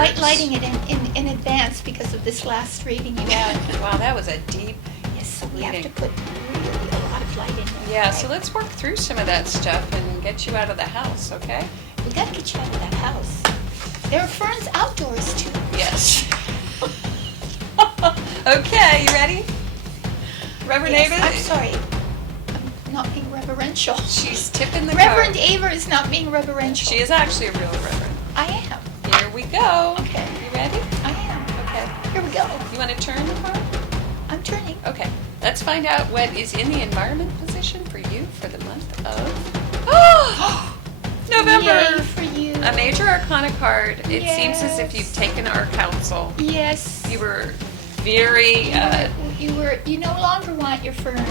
white lighting it in advance because of this last reading you had. Wow, that was a deep Yes, so we reading. have to put really a lot of light in there. Yeah, so let's work through some of that stuff and get you out of the house, okay? We gotta get you out of that house. There are ferns outdoors too. Yes. Okay, you ready? Reverend Yes, Ava? I'm sorry. I'm not being reverential. She's tipping the Reverend card. Ava is not being reverential. She is actually a real reverend. I am. Here we go. Okay. You ready? I am. Okay. Here we go. You want to turn the card? I'm turning. Okay. Let's find out what is in the environment position for you for the month of November. Yay for you. A major arcana card. It seems as if Yes. you've taken our counsel. Yes. You were very, You no longer want your fern.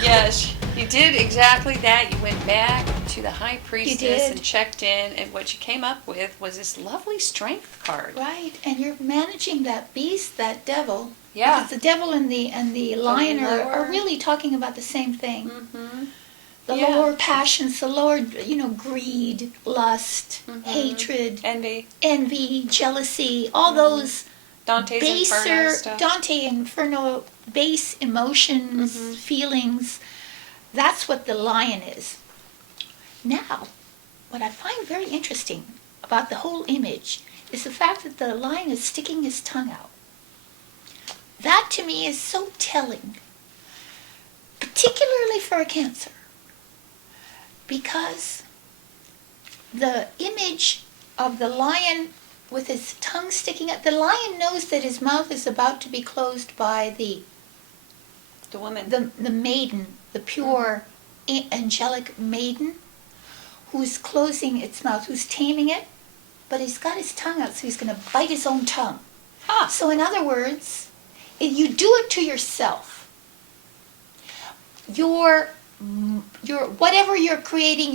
yes, you did exactly that. You went back to the high priestess did. and checked in, and what you came up with was this lovely strength card. Right, and you're managing that beast, that devil. Yeah. Because the devil and the lion are lower. really talking about the same thing. Mm-hmm. The Yeah. lower passions, the lower, greed, lust, hatred, envy, jealousy, all those Dante's Inferno baser, stuff. Dante Inferno, base emotions, feelings. That's what the lion is. Now, what I find very interesting about the whole image is the fact that the lion is sticking his tongue out. That to me is so telling, particularly for a Cancer, because the image of the lion with his tongue sticking out, the lion knows that his mouth is about to be closed by the woman. the maiden, the pure angelic maiden, who's closing its mouth, who's taming it, but he's got his tongue out, so he's going to bite his own tongue. So in other words, you do it to yourself. Your whatever you're creating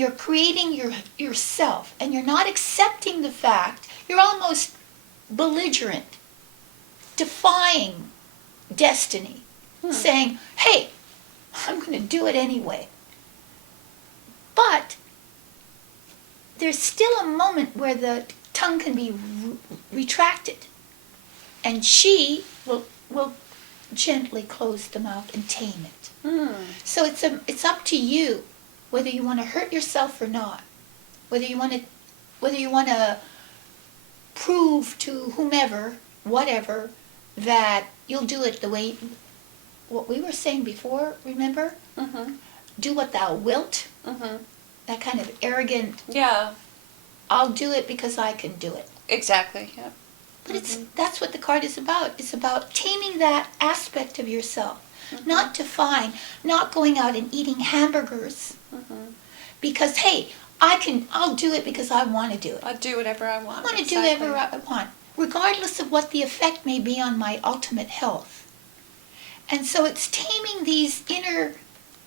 yourself, and you're not accepting the fact. You're almost belligerent, defying destiny, saying, "Hey, I'm going to do it anyway." But there's still a moment where the tongue can be retracted, and she will gently close the mouth and tame it. So it's up to you whether you want to hurt yourself or not, whether you want to prove to whomever, whatever, that you'll do it the way what we were saying before. Remember, do what thou wilt. That kind of arrogant. Yeah. I'll do it because I can do it. Exactly. Yeah. But that's what the card is about. It's about taming that aspect of yourself. Not defying, not going out and eating hamburgers. Because, hey, I'll do it because I want to do it. I'll do whatever I want. I want to do whatever I want, regardless of what the effect may be on my ultimate health. And so it's taming these inner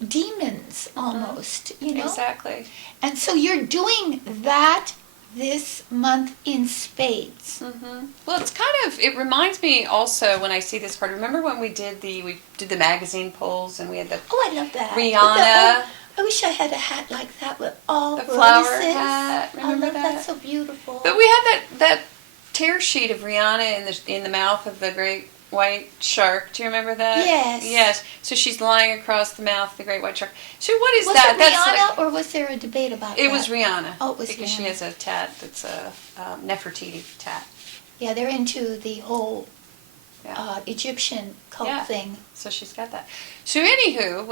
demons almost, Exactly. And so you're doing that this month in spades. Well, it reminds me also when I see this card. Remember when we did the magazine polls and we had the Oh, I love that. Rihanna. I wish I had a hat like that with all The roses. flower hat. Remember I love that? that. So beautiful. But we had that tear sheet of Rihanna in the mouth of the great white shark. Do you remember that? Yes. Yes. So she's lying across the mouth of the great white shark. So what is was that? it Rihanna, or was there a debate about that? It was Rihanna. Oh, it was because Rihanna. she has a tat that's a Nefertiti tat. Yeah, they're into the whole Yeah. Egyptian cult thing. So she's got that. So anywho,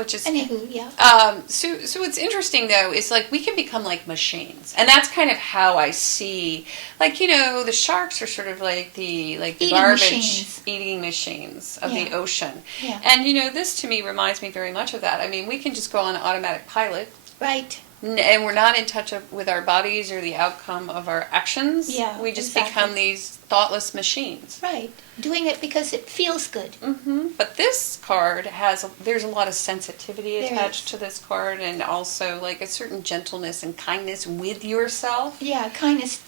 yeah. So what's interesting though is like we can become like machines, and that's kind of how I see. Like the sharks are sort of like the Eating garbage machines. eating machines of the ocean. Yeah. And this to me reminds me very much of that. I mean, we can just go on automatic pilot. Right. And we're not in touch with our bodies or the outcome of our actions. Yeah, we just exactly. become these thoughtless machines. Right. Doing it because it feels good. But this card there's a lot of sensitivity There attached is. to this card, and also like a certain gentleness and kindness with yourself, Yeah, kindness.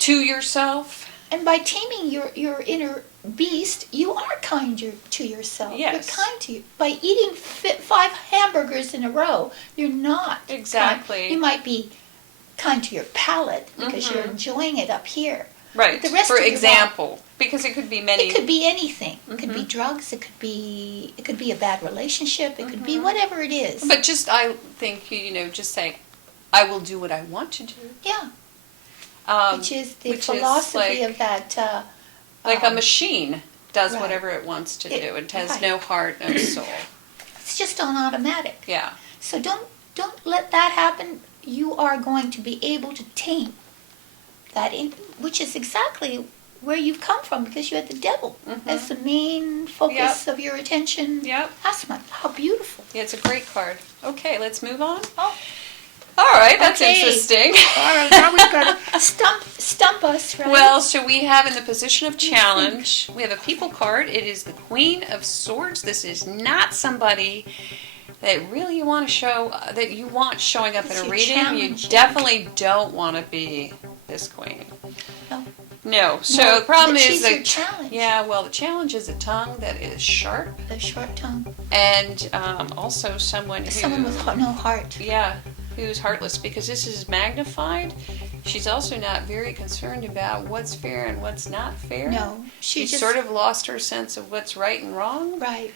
to yourself. And by taming your inner beast, you are kind to yourself. Yes. You're kind to you. By eating 5 hamburgers in a row, you're not Exactly. kind. You might be kind to your palate because you're enjoying it up here. Right. The rest For of your example, because it could be many. It could be anything. It could be drugs. It could be a bad relationship. It could be whatever it is. But just, I think, just say, I will do what I want to do. Yeah. Which is the which is philosophy like- of that. Like a machine does right. whatever it wants to do. It has right. no heart, no soul. It's just on automatic. Yeah. So don't let that happen. You are going to be able to tame that, which is exactly where you've come from, because you had the devil as the main focus of your attention. Yep. Asthma. How beautiful. Yeah, it's a great card. Okay, let's move on. Oh. All right, that's Okay. interesting. All right, now we've got to stump us, right? Well, so we have in the position of challenge, we have a people card. It is the Queen of Swords. This is not somebody that really you want to show, that you want showing up It's in a your reading. challenge. You definitely don't want to be this queen. No. No. So No, the problem but is she's that your challenge. yeah, well, the challenge is a tongue that is sharp, The short tongue. and also someone who Someone with no heart. yeah, who's heartless, because this is magnified. She's also not very concerned about what's fair and what's not fair. No, She's just sort of lost her sense of what's right and wrong. right,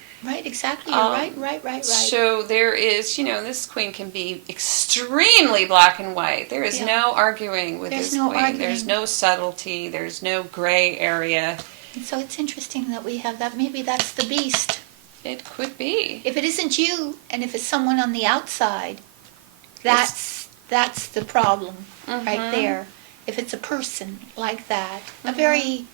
exactly. You're right. So there is, this queen can be extremely black and white. There is no arguing with There's this no queen. arguing. There's no subtlety. There's no gray area. And so it's interesting that we have that. Maybe that's the beast. It could be. If it isn't you, and if it's someone on the outside, that's the problem right there. If it's a person like that, a very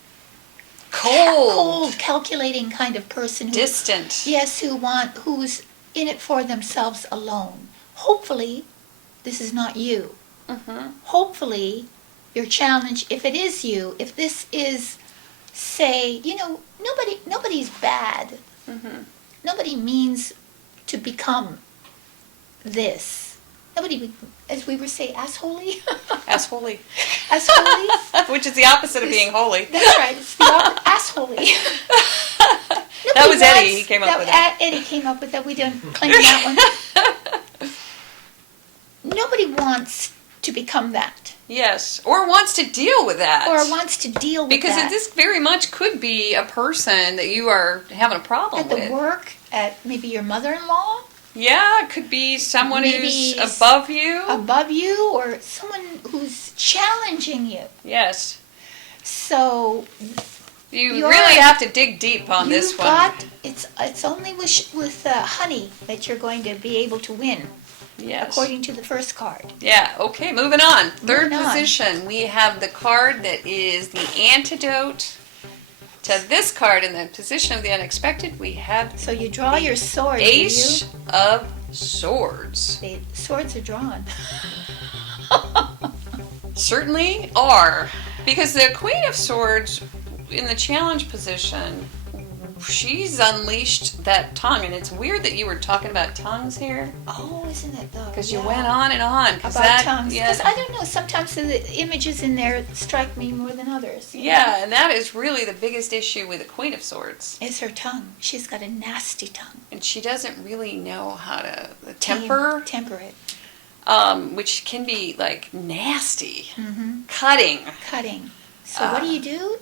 cold, calculating kind of person, Distant. Yes, who's in it for themselves alone. Hopefully, this is not you. Hopefully, your challenge, if it is you, if this is, say, nobody's bad. Nobody means to become this. Nobody, as we were saying, assholey. As holy. Assholey. Which is the opposite of being holy. That's right. It's the assholey. That was Eddie. He came up with that. Eddie came up with that. We didn't claim that one. Nobody wants to become that. Yes. Or wants to deal with that. Or wants to deal with because that. this very much could be a person that you are having a problem At with. the work, at maybe your mother-in-law. Yeah, it could be someone Maybe who's above you. Above you, or someone who's challenging you. Yes. So You really have to dig deep on this one. It's only with honey that you're going to be able to win. Yes. According to the first card. Yeah, okay, moving on. Third Moving on. position, we have the card that is the antidote to this card. In the position of the unexpected, we have So you draw your sword. Ace do you? of Swords. The swords are drawn. Certainly are. Because the Queen of Swords, in the challenge position, she's unleashed that tongue. And it's weird that you were talking about tongues here. Oh, isn't it though? Because you went on and on. About tongues. Yeah, Because I don't know, sometimes the images in there strike me more than others. yeah, and that is really the biggest issue with the Queen of Swords. It's her tongue. She's got a nasty tongue. And she doesn't really know how to temper, Temper it. which can be like nasty, Mm-hmm. cutting. Cutting. So what do?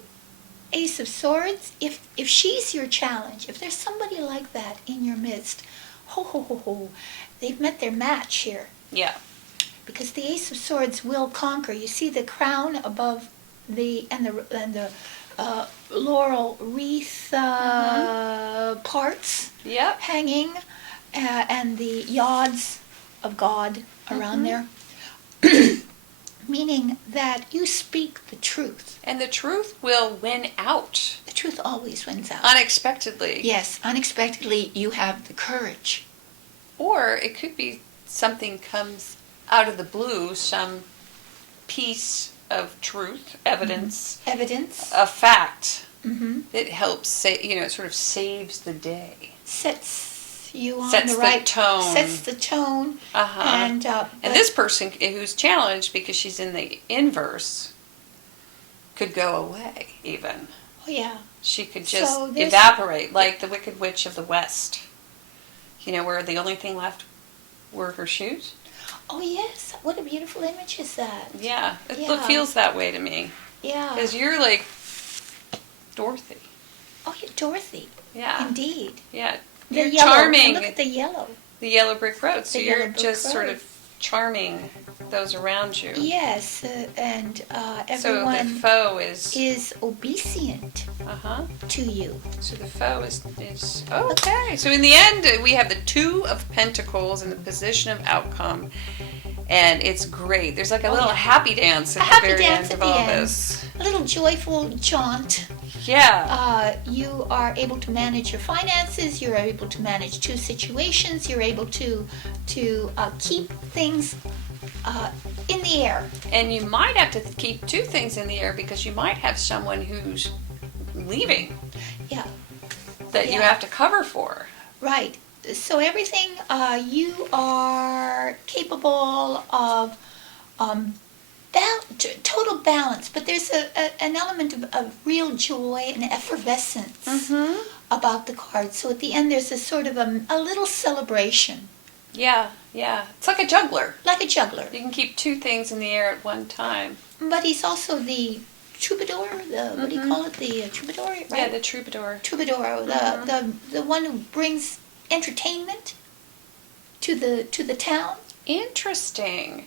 Ace of Swords. If she's your challenge, if there's somebody like that in your midst, ho, they've met their match here. Yeah. Because the Ace of Swords will conquer. You see the crown above the laurel wreath parts Yep. hanging, and the yods of God around there. Meaning that you speak the truth. And the truth will win out. The truth always wins out. Unexpectedly. Yes, unexpectedly you have the courage. Or it could be something comes out of the blue, some piece of truth, evidence, Evidence. a fact Mm-hmm. that helps say, it sort of saves the day. Sets you on Sets the the right tone. Sets the tone. Uh-huh. And this person who's challenged because she's in the inverse could go away even. Oh yeah. She could just So there's- evaporate like the Wicked Witch of the West. Where the only thing left were her shoes. Oh yes. What a beautiful image is that? Yeah, it Yeah. feels that way to me. Yeah. Because you're like Dorothy. Oh, you're Dorothy. Yeah. Indeed. Yeah. The You're yellow. charming. And look at the yellow. The yellow brick road. So The you're yellow brick just sort road. of charming those around you. Yes, and So everyone the foe is obedient to you. So the foe is okay. So in the end, we have the Two of Pentacles in the position of outcome, and it's great. There's like a little happy dance at the very end of all this. A little joyful jaunt. Yeah. You are able to manage your finances. You're able to manage two situations. You're able to keep things in the air. And you might have to keep two things in the air because you might have someone who's leaving. Yeah. That you have to cover for. Right. So everything you are capable of total balance, but there's an element of real joy and effervescence about the card. So at the end, there's a sort of a little celebration. Yeah, yeah. It's like a juggler. Like a juggler. You can keep two things in the air at one time. But he's also the troubadour, what do you call it? The troubadour, right? Yeah, the troubadour. Troubadour, the one who brings entertainment to the town. Interesting.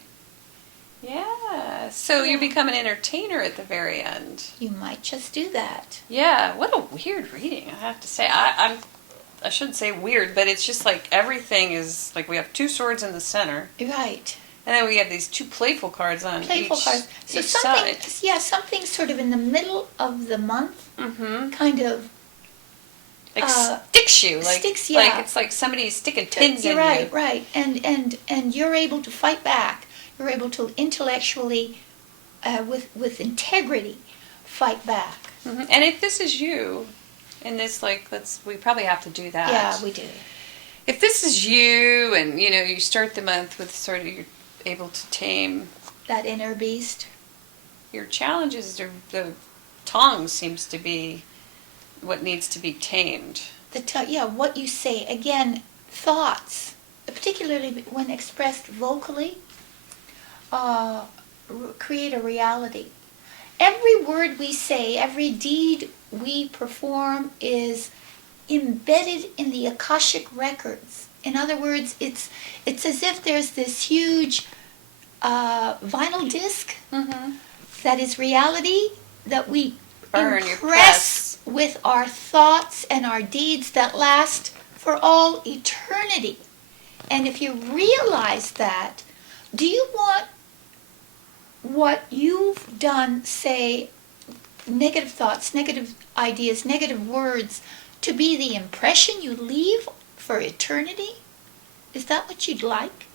Yeah. So you become an entertainer at the very end. You might just do that. Yeah. What a weird reading, I have to say. I shouldn't say weird, but it's just like everything is like we have two swords in the center. Right. And then we have these two playful cards on each cards. So each something, side. yeah, something sort of in the middle of the month, kind of. Like sticks you, like sticks, yeah. Like it's like somebody's sticking pins in right, you. Right, and you're able to fight back. You're able to intellectually, with integrity, fight back. And if this is you, and this we probably have to do that. Yeah, we do. If this is you, and you start the month with sort of you're able to tame that inner beast. Your challenges, the tongue seems to be what needs to be tamed. What you say. Again, thoughts, particularly when expressed vocally, create a reality. Every word we say, every deed we perform is embedded in the Akashic records. In other words, it's as if there's this huge vinyl disc that is reality that we impress with our thoughts and our deeds that last for all eternity. And if you realize that, do you want what you've done, say, negative thoughts, negative ideas, negative words, to be the impression you leave for eternity? Is that what you'd like?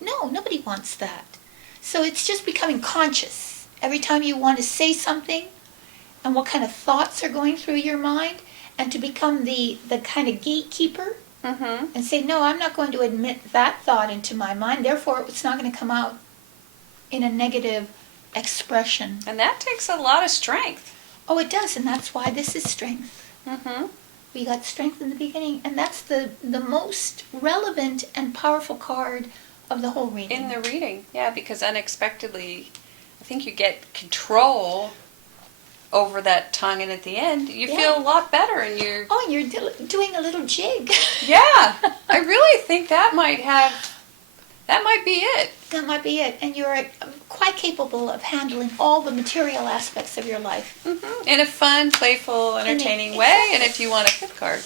No, nobody wants that. So it's just becoming conscious. Every time you want to say something, and what kind of thoughts are going through your mind, and to become the kind of gatekeeper, and say, no, I'm not going to admit that thought into my mind, therefore it's not going to come out in a negative expression. And that takes a lot of strength. Oh, it does, and that's why this is strength. We got strength in the beginning, and that's the most relevant and powerful card of the whole reading. In the reading, yeah, because unexpectedly, I think you get control over that tongue, and at the end, you feel a lot better, and you're... Oh, and you're doing a little jig. Yeah, I really think that might be it. That might be it, and you're quite capable of handling all the material aspects of your life. In a fun, playful, entertaining way, and if you want a fifth card.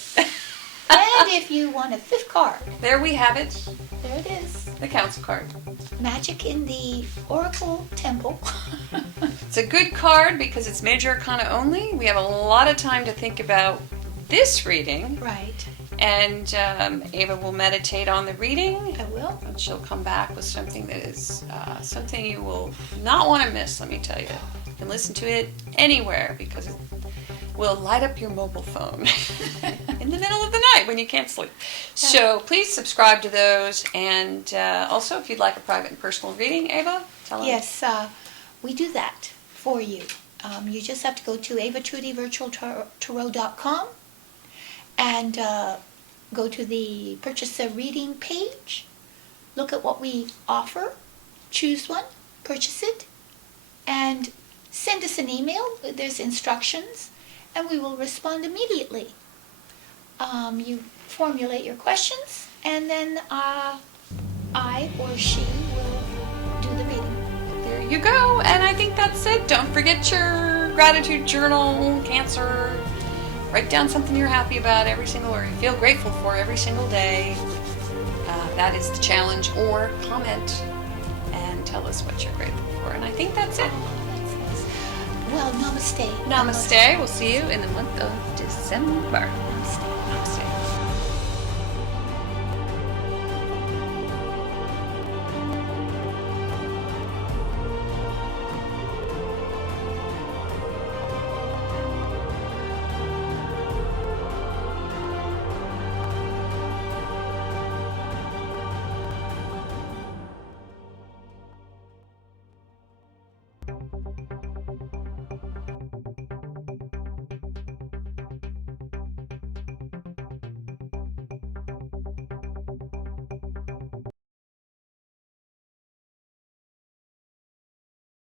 And if you want a fifth card. There we have it. There it is. The Council card. Magic in the Oracle Temple. It's a good card because it's Major Arcana only. We have a lot of time to think about this reading. Right. And Ava will meditate on the reading. I will. And she'll come back with something that is something you will not want to miss, let me tell you. You can listen to it anywhere because it will light up your mobile phone in the middle of the night when you can't sleep. So please subscribe to those. And also, if you'd like a private and personal reading, Ava, tell them. Yes, we do that for you. You just have to go to avatrudyvirtualtarot.com and go to the Purchase a Reading page, look at what we offer, choose one, purchase it, and send us an email. There's instructions, and we will respond immediately. You formulate your questions, and then I or she will do the reading. There you go. And I think that's it. Don't forget your gratitude journal, Cancer. Write down something you're happy about every single, or you feel grateful for every single day. That is the challenge. Or comment and tell us what you're grateful for. And I think that's it. That's nice. Well, namaste. Namaste. We'll see you in the month of December. Namaste. Namaste.